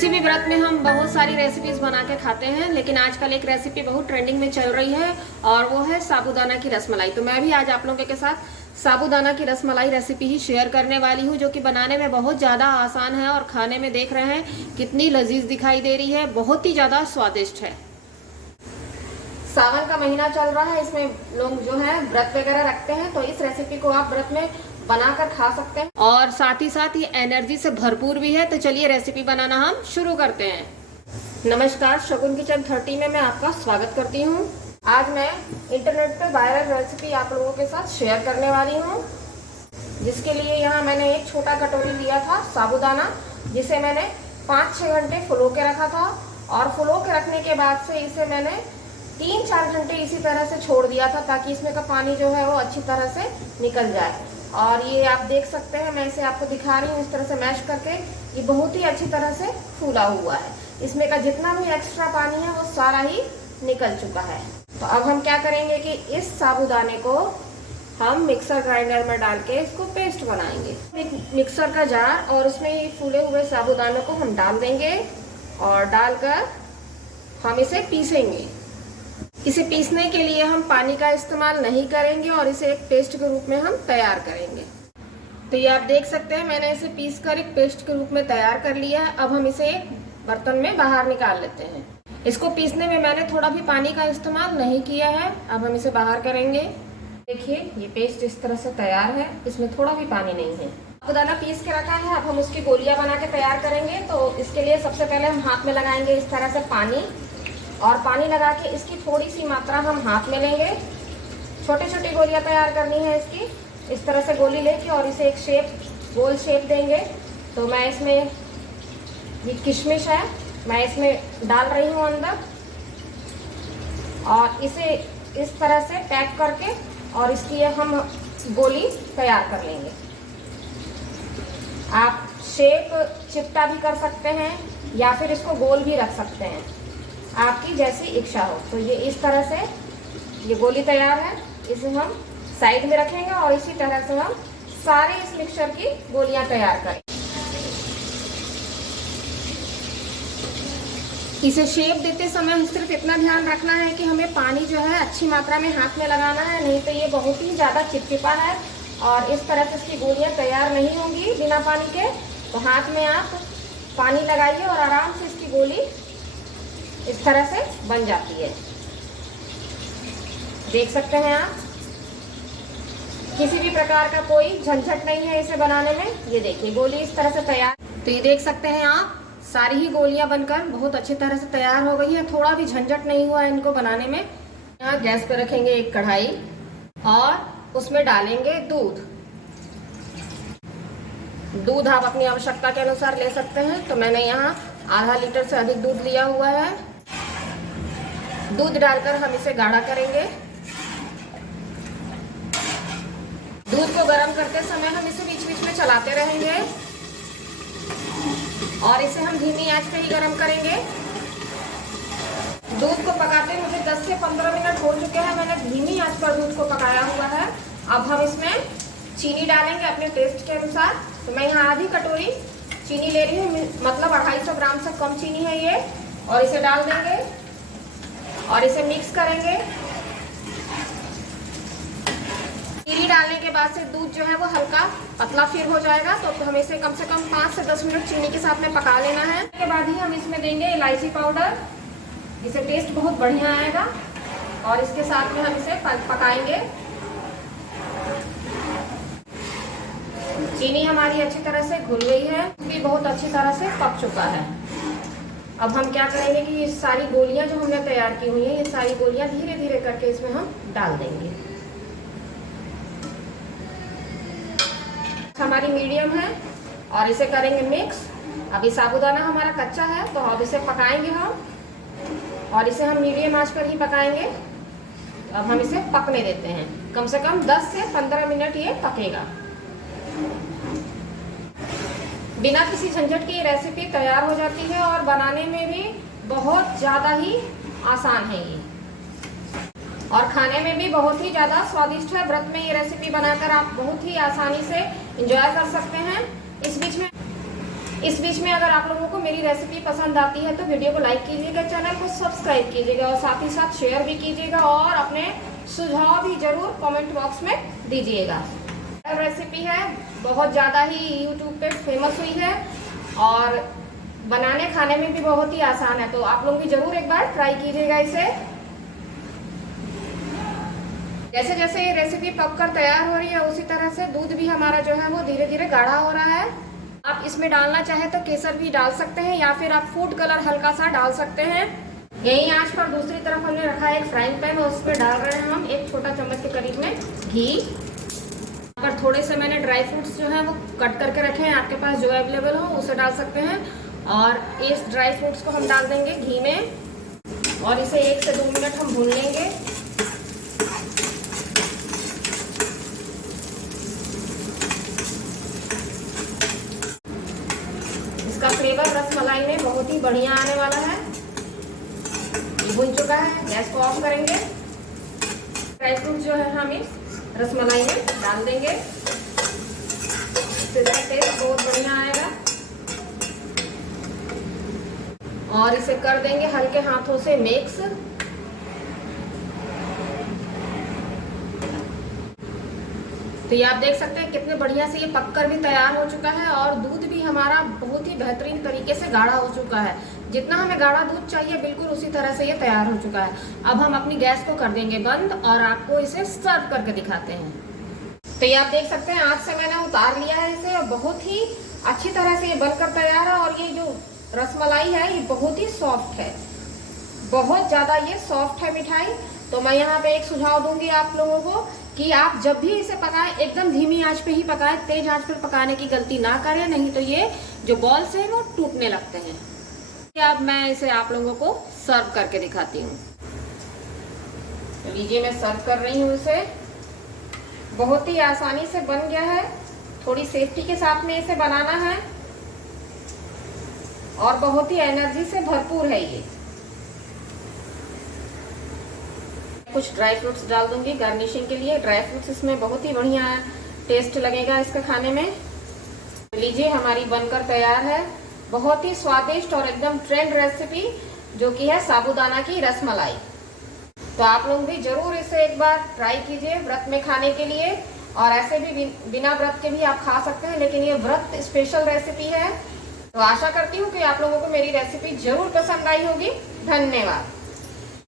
किसी भी व्रत में हम बहुत सारी रेसिपीज बना के खाते हैं, लेकिन आजकल एक रेसिपी बहुत ट्रेंडिंग में चल रही है और वो है साबूदाना की रसमलाई। तो मैं भी आज आप लोगों के साथ साबूदाना की रसमलाई रेसिपी ही शेयर करने वाली हूँ, जो कि बनाने में बहुत ज़्यादा आसान है और खाने में देख रहे हैं कितनी लजीज दिखाई दे रही है, बहुत ही ज़्यादा स्वादिष्ट है। सावन का महीना चल रहा है, इसमें लोग जो है व्रत वगैरह रखते हैं, तो इस रेसिपी को आप व्रत में बनाकर खा सकते हैं और साथ ही ये एनर्जी से भरपूर भी है। तो चलिए रेसिपी बनाना हम शुरू करते हैं। नमस्कार, शगुन किचन 30 में मैं आपका स्वागत करती हूँ। आज मैं इंटरनेट पे वायरल रेसिपी आप लोगों के साथ शेयर करने वाली हूँ, जिसके लिए यहाँ मैंने एक छोटा कटोरी लिया था साबूदाना, जिसे मैंने 5-6 घंटे फुलो के रखा था और फुलो के रखने के बाद से इसे मैंने 3-4 घंटे इसी तरह से छोड़ दिया था, ताकि इसमें का पानी जो है वो अच्छी तरह से निकल जाए। और ये आप देख सकते हैं, मैं इसे आपको दिखा रही हूँ इस तरह से मैश करके। ये बहुत ही अच्छी तरह से फूला हुआ है, इसमें का जितना भी एक्स्ट्रा पानी है वो सारा ही निकल चुका है। तो अब हम क्या करेंगे कि इस साबूदाने को हम मिक्सर ग्राइंडर में डाल के इसको पेस्ट बनाएंगे। एक मिक्सर का जार और उसमें ये फूले हुए साबूदाने को हम डाल देंगे और डालकर हम इसे पीसेंगे। इसे पीसने के लिए हम पानी का इस्तेमाल नहीं करेंगे और इसे एक पेस्ट के रूप में हम तैयार करेंगे। तो ये आप देख सकते हैं, मैंने इसे पीसकर एक पेस्ट के रूप में तैयार कर लिया है। अब हम इसे एक बर्तन में बाहर निकाल लेते हैं। इसको पीसने में मैंने थोड़ा भी पानी का इस्तेमाल नहीं किया है। अब हम इसे बाहर करेंगे। देखिए, ये पेस्ट इस तरह से तैयार है, इसमें थोड़ा भी पानी नहीं है। साबूदाना पीस के रखा है, अब हम उसकी गोलियां बना के तैयार करेंगे। तो इसके लिए सबसे पहले हम हाथ में लगाएंगे इस तरह से पानी, और पानी लगा के इसकी थोड़ी सी मात्रा हम हाथ में लेंगे। छोटी छोटी गोलियां तैयार करनी है इसकी, इस तरह से गोली लेके और इसे एक शेप, गोल शेप देंगे। तो मैं इसमें ये किशमिश है, मैं इसमें डाल रही हूँ अंदर, और इसे इस तरह से पैक करके और इसकी हम गोली तैयार कर लेंगे। आप शेप चिपटा भी कर सकते हैं या फिर इसको गोल भी रख सकते हैं, आपकी जैसी इच्छा हो। तो ये इस तरह से ये गोली तैयार है, इसे हम साइड में रखेंगे और इसी तरह से हम सारे इस मिक्सचर की गोलियां तैयार करें। इसे शेप देते समय सिर्फ इतना ध्यान रखना है कि हमें पानी जो है अच्छी मात्रा में हाथ में लगाना है, नहीं तो ये बहुत ही ज़्यादा चिपचिपा है और इस तरह से इसकी गोलियां तैयार नहीं होंगी बिना पानी के। तो हाथ में आप पानी लगाइए और आराम से इसकी गोली इस तरह से बन जाती है। देख सकते हैं आप, किसी भी प्रकार का कोई झंझट नहीं है इसे बनाने में। ये देखिए, गोली इस तरह से तैयार। तो ये देख सकते हैं आप, सारी ही गोलियां बनकर बहुत अच्छी तरह से तैयार हो गई है, थोड़ा भी झंझट नहीं हुआ है इनको बनाने में। यहाँ गैस पर रखेंगे एक कढ़ाई और उसमें डालेंगे दूध। दूध आप अपनी आवश्यकता के अनुसार ले सकते हैं। तो मैंने यहाँ आधा लीटर से अधिक दूध लिया हुआ है। दूध डालकर हम इसे गाढ़ा करेंगे। दूध को गर्म करते समय हम इसे बीच बीच में चलाते रहेंगे और इसे हम धीमी आंच पे ही गर्म करेंगे। दूध को पकाते मुझे 10 से 15 मिनट हो चुके हैं, मैंने धीमी आंच पर दूध को पकाया हुआ है। अब हम इसमें चीनी डालेंगे अपने टेस्ट के अनुसार। तो मैं यहाँ आधी कटोरी चीनी ले रही हूँ, मतलब 250 ग्राम से कम चीनी है ये, और इसे डाल देंगे और इसे मिक्स करेंगे। चीनी डालने के बाद से दूध जो है वो हल्का पतला फिर हो जाएगा। तो हमें इसे कम से कम 5 से 10 मिनट चीनी के साथ में पका लेना है। उसके बाद ही हम इसमें देंगे इलायची पाउडर, इससे टेस्ट बहुत बढ़िया आएगा और इसके साथ में हम इसे पकाएंगे। चीनी हमारी अच्छी तरह से घुल गई है, भी बहुत अच्छी तरह से पक चुका है। अब हम क्या करेंगे कि ये सारी गोलियां जो हमने तैयार की हुई हैं, ये सारी गोलियां धीरे धीरे करके इसमें हम डाल देंगे। हमारी मीडियम है और इसे करेंगे मिक्स। अभी साबूदाना हमारा कच्चा है, तो अब इसे पकाएंगे हम, और इसे हम मीडियम आंच पर ही पकाएंगे। अब हम इसे पकने देते हैं, कम से कम 10 से 15 मिनट ये पकेगा। बिना किसी झंझट की ये रेसिपी तैयार हो जाती है और बनाने में भी बहुत ज़्यादा ही आसान है ये, और खाने में भी बहुत ही ज़्यादा स्वादिष्ट है। व्रत में ये रेसिपी बनाकर आप बहुत ही आसानी से एंजॉय कर सकते हैं। इस बीच में इस बीच में अगर आप लोगों को मेरी रेसिपी पसंद आती है तो वीडियो को लाइक कीजिएगा, चैनल को सब्सक्राइब कीजिएगा और साथ ही साथ शेयर भी कीजिएगा और अपने सुझाव भी जरूर कमेंट बॉक्स में दीजिएगा। रेसिपी है, बहुत ज़्यादा ही यूट्यूब पे फेमस हुई है और बनाने खाने में भी बहुत ही आसान है, तो आप लोग भी जरूर एक बार ट्राई कीजिएगा इसे। जैसे जैसे ये रेसिपी पककर तैयार हो रही है उसी तरह से दूध भी हमारा जो है वो धीरे धीरे गाढ़ा हो रहा है। आप इसमें डालना चाहे तो केसर भी डाल सकते हैं या फिर आप फूड कलर हल्का सा डाल सकते हैं। यही आंच पर दूसरी तरफ हमने रखा है एक फ्राइंग पैन और उस पर डाल रहे हैं हम 1 छोटा चम्मच के करीब में घी। पर थोड़े से मैंने ड्राई फ्रूट्स जो हैं वो कट करके रखे हैं, आपके पास जो अवेलेबल हो उसे डाल सकते हैं। और इस ड्राई फ्रूट्स को हम डाल देंगे घी में और इसे 1 से 2 मिनट हम भून लेंगे। इसका फ्लेवर रसमलाई में बहुत ही बढ़िया आने वाला है। ये भून चुका है, गैस को ऑफ करेंगे। ड्राई फ्रूट जो है हम इस रसमलाई में डाल देंगे, इससे टेस्ट बहुत बढ़िया आएगा। और इसे कर देंगे हल्के हाथों से मिक्स। तो ये आप देख सकते हैं कितने बढ़िया से ये पककर भी तैयार हो चुका है और दूध भी हमारा बहुत ही बेहतरीन तरीके से गाढ़ा हो चुका है। जितना हमें गाढ़ा दूध चाहिए बिल्कुल उसी तरह से ये तैयार हो चुका है। अब हम अपनी गैस को कर देंगे बंद और आपको इसे सर्व करके दिखाते हैं। तो ये आप देख सकते हैं आँच से मैंने उतार लिया है इसे और बहुत ही अच्छी तरह से ये बनकर तैयार है। और ये जो रसमलाई है ये बहुत ही सॉफ्ट है, बहुत ज़्यादा ये सॉफ्ट है मिठाई। तो मैं यहाँ पे एक सुझाव दूंगी आप लोगों को कि आप जब भी इसे पकाएं एकदम धीमी आंच पे ही पकाएं, तेज आंच पे पकाने की गलती ना करें, नहीं तो ये जो बॉल्स हैं वो टूटने लगते हैं। अब मैं इसे आप लोगों को सर्व करके दिखाती हूँ। तो लीजिए मैं सर्व कर रही हूँ इसे। बहुत ही आसानी से बन गया है, थोड़ी सेफ्टी के साथ में इसे बनाना है और बहुत ही एनर्जी से भरपूर है ये। कुछ ड्राई फ्रूट्स डाल दूंगी गार्निशिंग के लिए। ड्राई फ्रूट्स इसमें बहुत ही बढ़िया टेस्ट लगेगा इसके खाने में। लीजिए हमारी बनकर तैयार है बहुत ही स्वादिष्ट और एकदम ट्रेंड रेसिपी जो कि है साबूदाना की रसमलाई। तो आप लोग भी जरूर इसे एक बार ट्राई कीजिए व्रत में खाने के लिए। और ऐसे भी बिना व्रत के भी आप खा सकते हैं, लेकिन ये व्रत स्पेशल रेसिपी है। तो आशा करती हूँ कि आप लोगों को मेरी रेसिपी जरूर पसंद आई होगी। धन्यवाद।